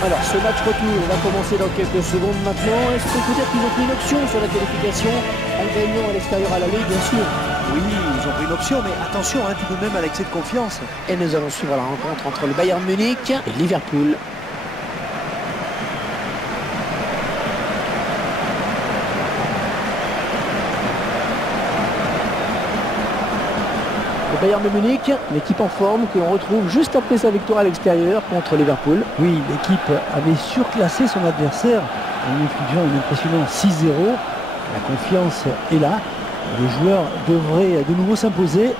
Alors ce match retour va commencer dans quelques secondes maintenant. Est-ce qu'on peut dire qu'ils ont pris une option sur la qualification en gagnant à l'extérieur à l'aller, bien sûr? Oui, ils ont pris une option, mais attention, hein, tout de même à l'excès de confiance. Et nous allons suivre la rencontre entre le Bayern Munich et Liverpool. Le Bayern de Munich, l'équipe en forme que l'on retrouve juste après sa victoire à l'extérieur contre Liverpool. Oui, l'équipe avait surclassé son adversaire en lui infligeant un impressionnant 6-0. La confiance est là. Les joueurs devraient de nouveau s'imposer.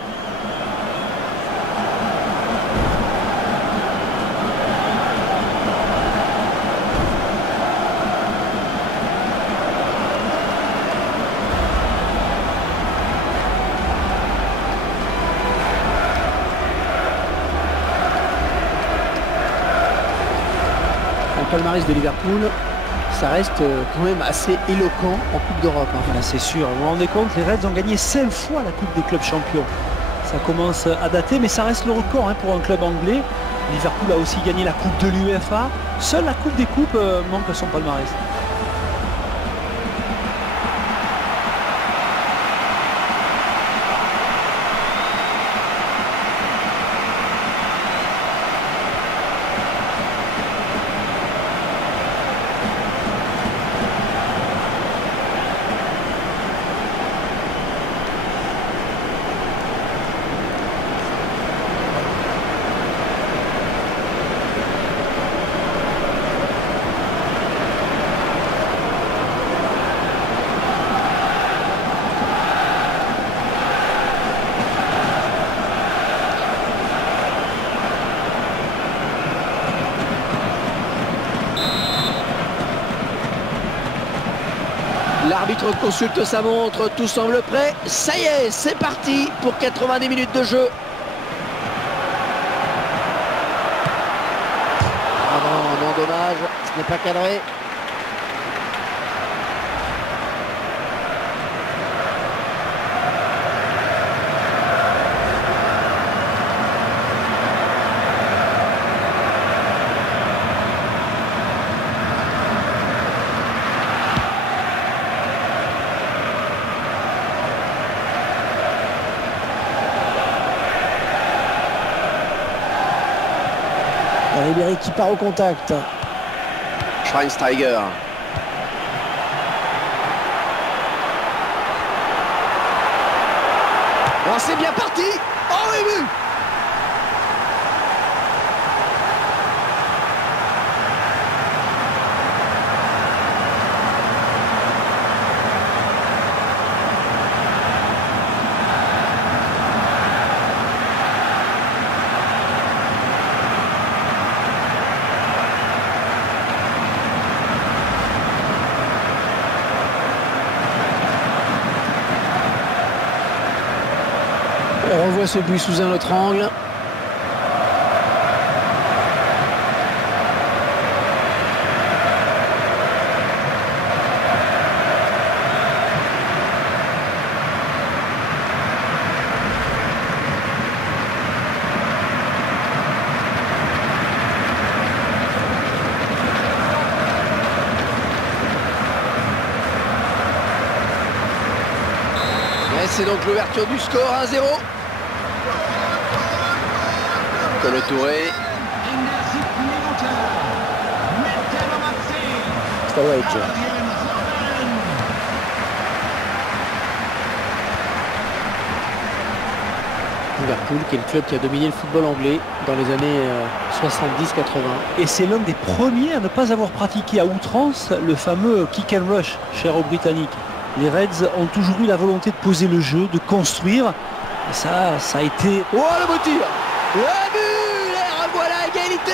Le palmarès de Liverpool, ça reste quand même assez éloquent en Coupe d'Europe. Ah, c'est sûr, vous vous rendez compte, les Reds ont gagné 5 fois la Coupe des clubs champions. Ça commence à dater, mais ça reste le record pour un club anglais. Liverpool a aussi gagné la Coupe de l'UEFA. Seule la Coupe des Coupes manque à son palmarès. L'arbitre consulte sa montre, tout semble prêt. Ça y est, c'est parti pour 90 minutes de jeu. Ah non, non, dommage, ce n'est pas cadré. Ribéry qui part au contact. Schweinsteiger. Oh, c'est bien parti. Oh oui, oui. On revoit ce but sous un autre angle. Et c'est donc l'ouverture du score 1-0. Kolo Touré. Sturridge. Liverpool, qui est le club qui a dominé le football anglais dans les années 70-80. Et c'est l'un des premiers à ne pas avoir pratiqué à outrance le fameux kick and rush, cher aux Britanniques. Les Reds ont toujours eu la volonté de poser le jeu, de construire. Et ça a été... Oh, le beau tir! Le but! Et revoilà égalité!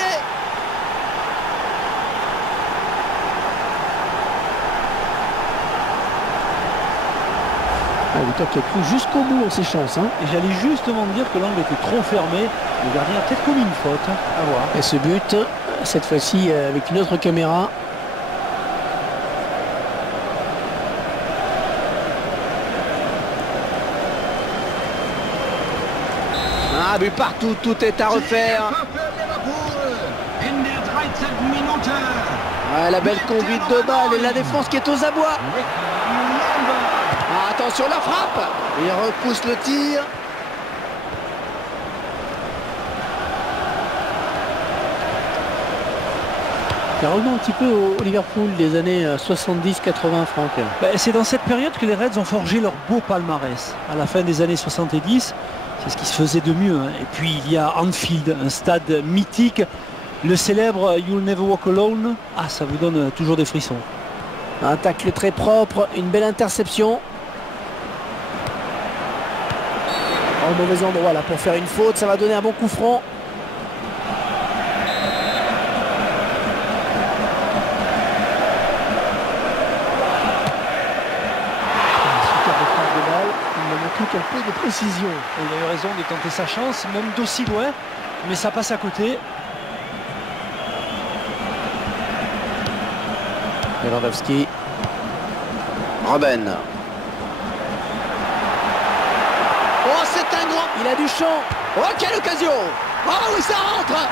Victor qui a cru jusqu'au bout dans ses chances. Et j'allais justement dire que l'angle était trop fermé. Le gardien a peut-être commis une faute. À voir. Et ce but, cette fois-ci avec une autre caméra. Ah, but partout, tout est à refaire. Ah, la belle conduite de balle et la défense qui est aux abois. Ah, attention la frappe. Il repousse le tir. Ça remonte un petit peu au Liverpool des années 70-80, Franck. C'est dans cette période que les Reds ont forgé leur beau palmarès. À la fin des années 70, c'est ce qui se faisait de mieux. Et puis il y a Anfield, un stade mythique. Le célèbre You'll Never Walk Alone. Ah, ça vous donne toujours des frissons. Un tacle très propre, une belle interception. Au mauvais endroit là pour faire une faute, ça va donner un bon coup franc. Un peu de précision. Il a eu raison de tenter sa chance, même d'aussi loin, mais ça passe à côté. Lewandowski. Robben. Oh, c'est un grand... Il a du champ. Oh, quelle occasion. Oh oui, ça rentre.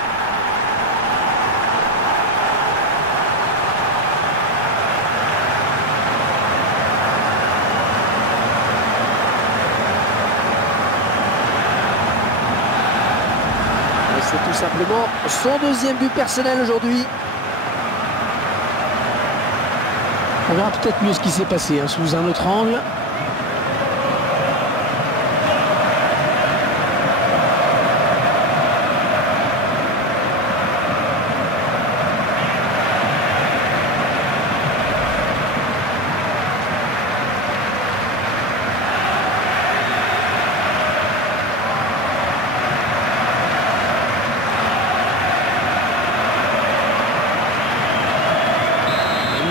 C'est tout simplement son deuxième but personnel aujourd'hui. On verra peut-être mieux ce qui s'est passé sous un autre angle.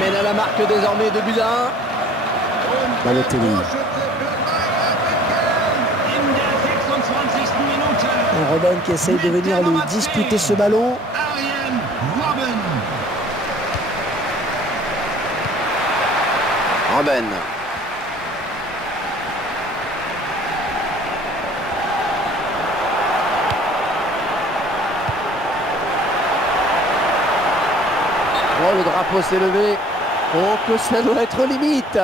Mène à la marque désormais de but à 1. Balotelli. Robben qui essaye de venir lui disputer ce ballon. Robben. Oh, le drapeau s'est levé. Oh, que ça doit être limite.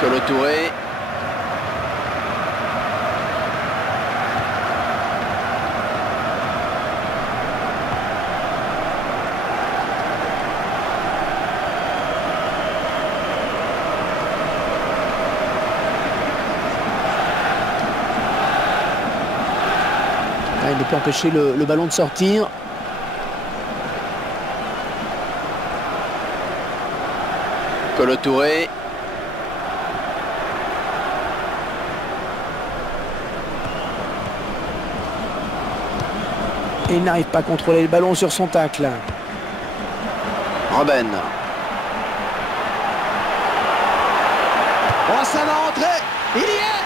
Kolo Touré. Il ne peut empêcher le ballon de sortir. Kolo Touré. Et il n'arrive pas à contrôler le ballon sur son tacle. Robben. Oh, ça va rentrer. Il y est.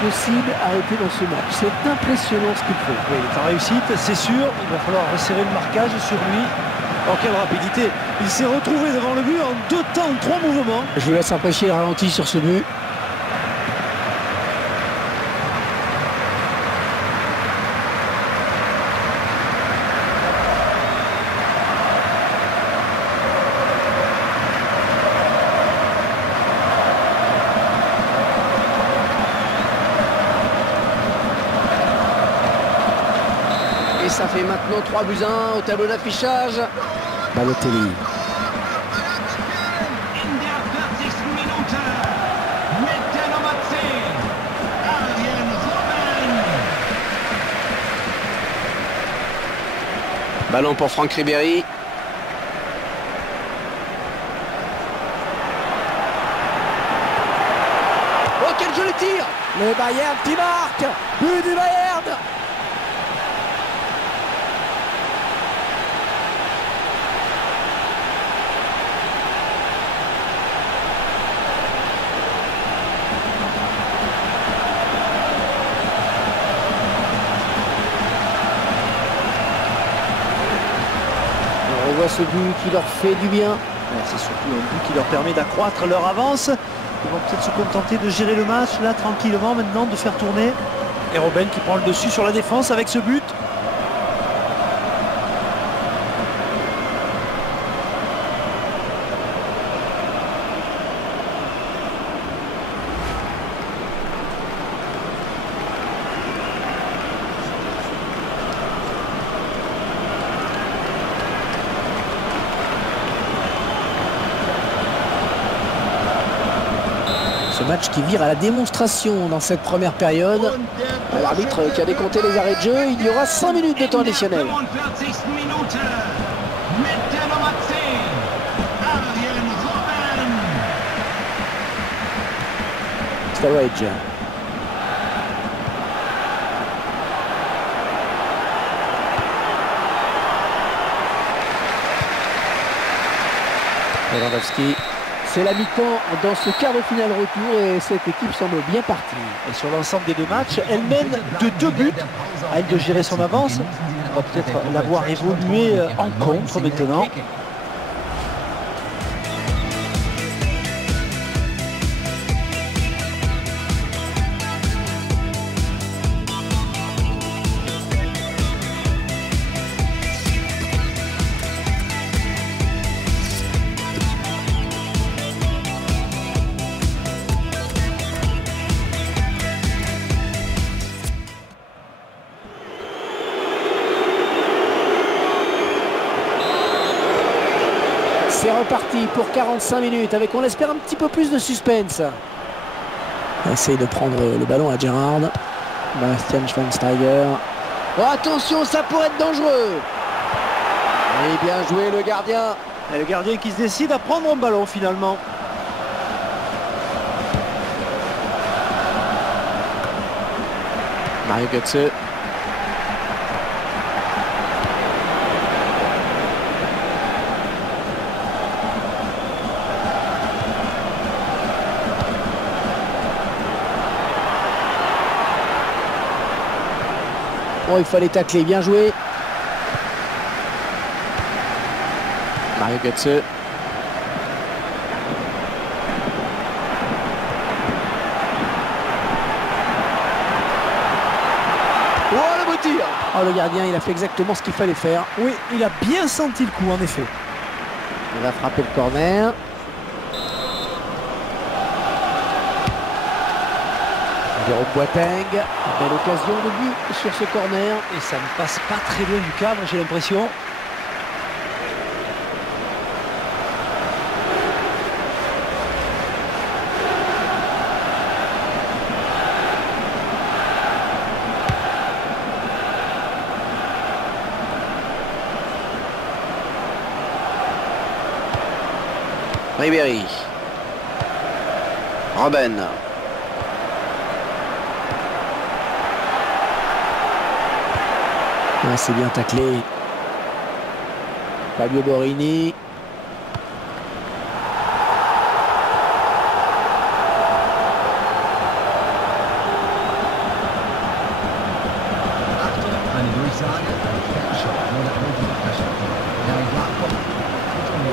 Impossible à arrêter dans ce match. C'est impressionnant ce qu'il fait. Oui, il est en réussite, c'est sûr. Il va falloir resserrer le marquage sur lui. Oh, quelle rapidité. Il s'est retrouvé devant le but en 2 temps, 3 mouvements. Je vous laisse apprécier le ralenti sur ce but. Et ça fait maintenant 3-1 au tableau d'affichage. Balotelli. Ballon pour Franck Ribéry. Oh, quel joli tir! Le Bayern qui marque! But du Bayern! voit ce but qui leur fait du bien. C'est surtout un but qui leur permet d'accroître leur avance. Ils vont peut-être se contenter de gérer le match là tranquillement maintenant, de faire tourner. Et Robben qui prend le dessus sur la défense avec ce but. Ce match qui vire à la démonstration dans cette première période. L'arbitre qui a décompté les arrêts de jeu, il y aura 5 minutes de temps additionnel. Sturridge. Lewandowski. C'est la mi-temps dans ce quart de finale retour et cette équipe semble bien partie. Et sur l'ensemble des deux matchs, elle mène de 2 buts. À elle de gérer son avance. On va peut-être la voir évoluer en contre maintenant. C'est reparti pour 45 minutes avec, on l'espère, un petit peu plus de suspense. On essaye de prendre le ballon à Gerrard. Bastian Schweinsteiger. Oh, attention, ça pourrait être dangereux. Et bien joué le gardien. Et le gardien qui se décide à prendre un ballon finalement. Mario Götze. Oh, il fallait tacler, bien joué. Mario Götze. Oh, le beau tir. Oh, le gardien, il a fait exactement ce qu'il fallait faire. Oui, il a bien senti le coup en effet. Il va frapper le corner. Jérôme Boateng, belle occasion de but sur ce corner. Et ça ne passe pas très loin du cadre, j'ai l'impression. Ribéry. Robben. Ah, c'est bien taclé. Fabio Borini.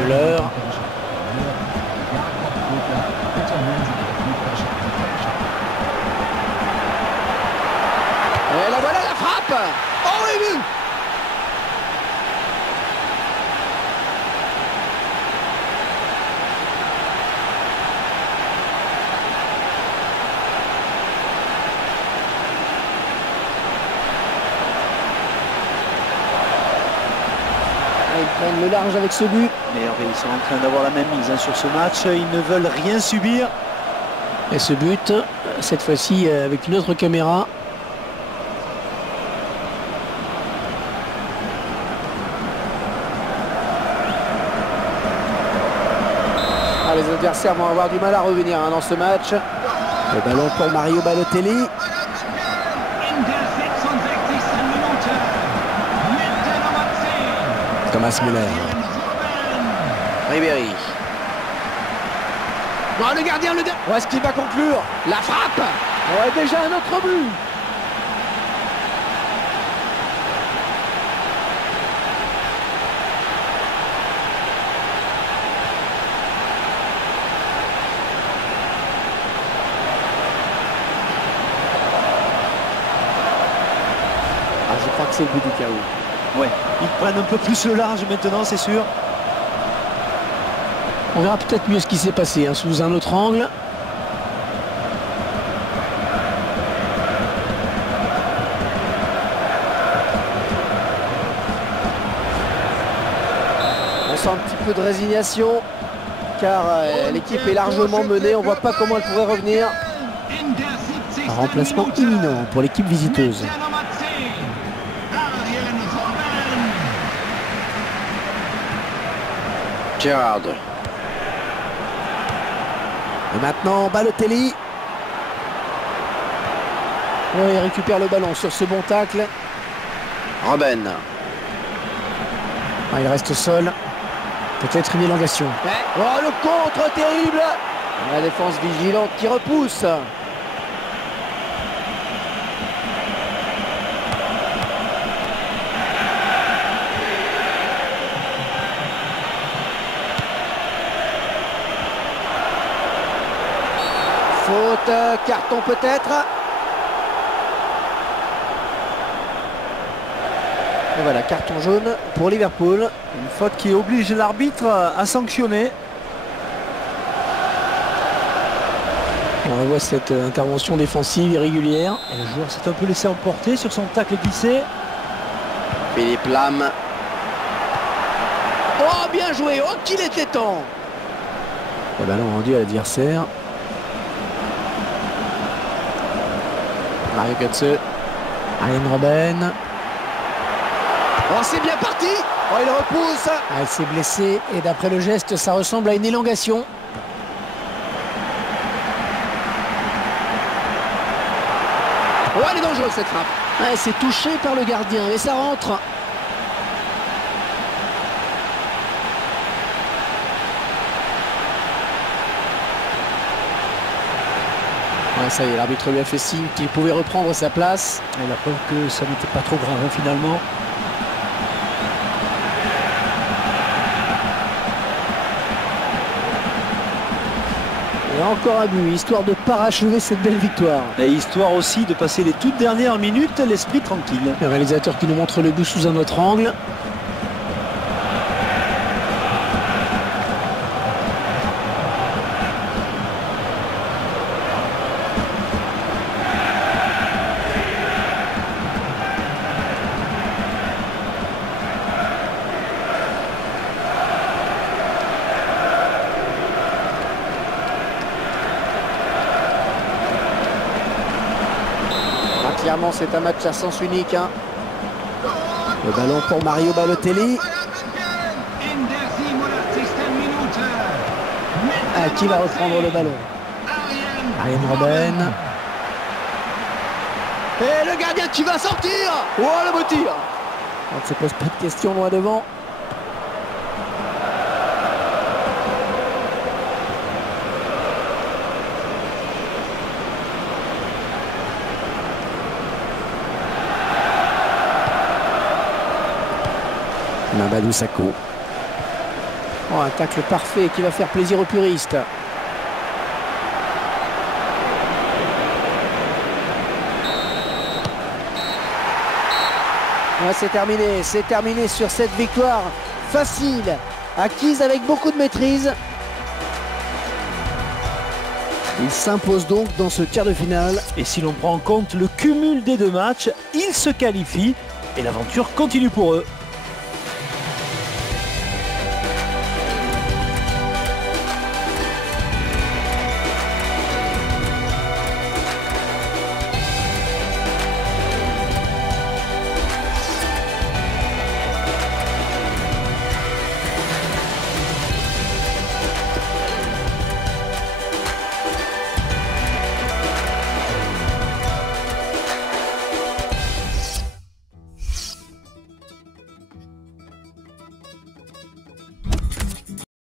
Müller. Et la voilà, la frappe. Oh oui, ils prennent le large avec ce but. Mais ils sont en train d'avoir la même mise sur ce match. Ils ne veulent rien subir. Et ce but, cette fois-ci avec une autre caméra. Ah, les adversaires vont avoir du mal à revenir dans ce match. Le ballon pour Mario Balotelli. Thomas Müller. Ribéry. Bon, le gardien, oh, est-ce qu'il va conclure? La frappe. Ouais, déjà un autre but. c'est le but du chaos. Ouais, ils prennent un peu plus le large maintenant, c'est sûr. On verra peut-être mieux ce qui s'est passé hein, sous un autre angle. On sent un petit peu de résignation car l'équipe est largement menée. On ne voit pas comment elle pourrait revenir. Un remplacement imminent pour l'équipe visiteuse. Gerrard. Et maintenant Balotelli. Oh, il récupère le ballon sur ce bon tacle. Robben. Ah, il reste seul. Peut-être une élongation. Oh, le contre terrible. La défense vigilante qui repousse. Faute, carton peut-être. Et voilà, carton jaune pour Liverpool. Une faute qui oblige l'arbitre à sanctionner. On revoit cette intervention défensive irrégulière. Et le joueur s'est un peu laissé emporter sur son tacle glissé. Philippe Lam. Oh, bien joué. Oh, qu'il était temps. Le ballon rendu à l'adversaire. Mario Götze. Arjen Robben. Oh, c'est bien parti. Oh, il repousse. Ah, il s'est blessé et d'après le geste, ça ressemble à une élongation. Oh, elle est dangereuse cette frappe. Ah, c'est touché par le gardien et ça rentre. Ouais, ça y est, l'arbitre lui a fait signe qu'il pouvait reprendre sa place. Et la preuve que ça n'était pas trop grave hein, finalement. Et encore un but, histoire de parachever cette belle victoire. Et histoire aussi de passer les toutes dernières minutes l'esprit tranquille. Le réalisateur qui nous montre le but sous un autre angle. Clairement, c'est un match à sens unique. Hein. Le ballon pour Mario Balotelli. Ah, qui va reprendre le ballon? Arjen Robben. Et le gardien qui va sortir. Oh, le beau tir. On ne se pose pas de questions loin devant. Mamadou Sakho. Oh, un tacle parfait qui va faire plaisir aux puristes. Ouais, c'est terminé sur cette victoire facile, acquise avec beaucoup de maîtrise. Il s'impose donc dans ce quart de finale. Et si l'on prend en compte le cumul des deux matchs, ils se qualifient et l'aventure continue pour eux.